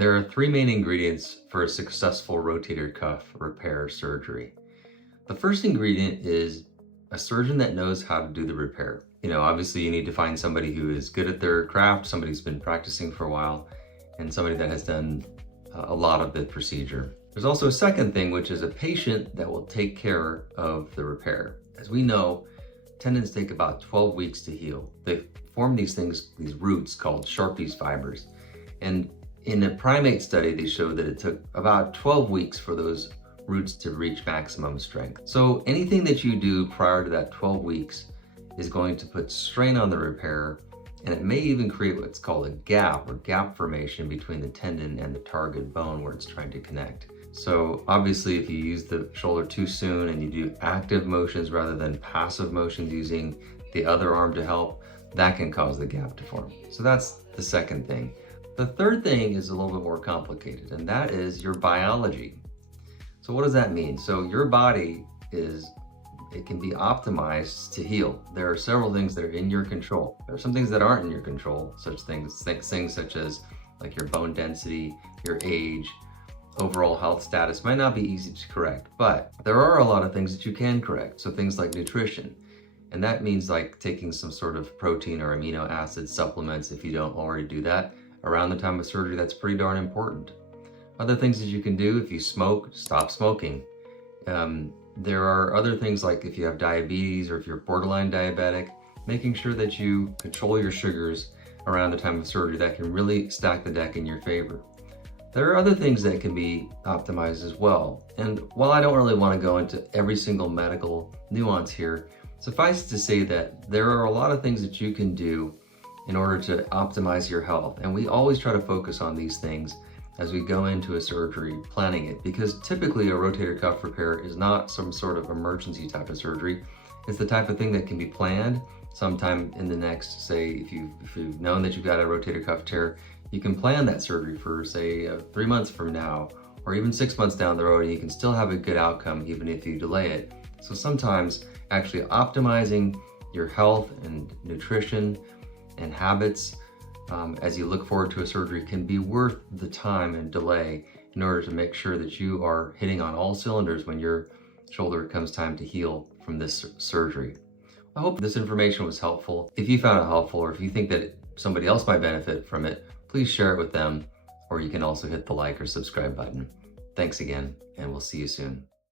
There are three main ingredients for a successful rotator cuff repair surgery. The first ingredient is a surgeon that knows how to do the repair. Obviously you need to find somebody who is good at their craft, somebody who's been practicing for a while, and somebody that has done a lot of the procedure. There's also a second thing, which is a patient that will take care of the repair. As we know, tendons take about 12 weeks to heal. They form these roots called Sharpie's fibers. And in a primate study, they showed that it took about 12 weeks for those roots to reach maximum strength. So anything that you do prior to that 12 weeks is going to put strain on the repair, and it may even create what's called a gap or gap formation between the tendon and the target bone where it's trying to connect. So obviously if you use the shoulder too soon and you do active motions rather than passive motions using the other arm to help, that can cause the gap to form. So that's the second thing. The third thing is a little bit more complicated, and that is your biology. So what does that mean? So your body it can be optimized to heal. There are several things that are in your control. There are some things that aren't in your control, things such as like your bone density, your age, overall health status might not be easy to correct, but there are a lot of things that you can correct. So things like nutrition, and that means like taking some sort of protein or amino acid supplements if you don't already do that around the time of surgery. That's pretty darn important. Other things that you can do: if you smoke, stop smoking. There are other things like if you have diabetes or if you're borderline diabetic, making sure that you control your sugars around the time of surgery. That can really stack the deck in your favor. There are other things that can be optimized as well. And while I don't really want to go into every single medical nuance here, suffice to say that there are a lot of things that you can do in order to optimize your health. And we always try to focus on these things as we go into a surgery, planning it, because typically a rotator cuff repair is not some sort of emergency type of surgery. It's the type of thing that can be planned sometime in the next, say, if you've known that you've got a rotator cuff tear, you can plan that surgery for, say, 3 months from now, or even 6 months down the road, and you can still have a good outcome even if you delay it. So sometimes actually optimizing your health and nutrition and habits as you look forward to a surgery can be worth the time and delay in order to make sure that you are hitting on all cylinders when your shoulder comes time to heal from this surgery. I hope this information was helpful. If you found it helpful, or if you think that somebody else might benefit from it, please share it with them, or you can also hit the like or subscribe button. Thanks again, and we'll see you soon.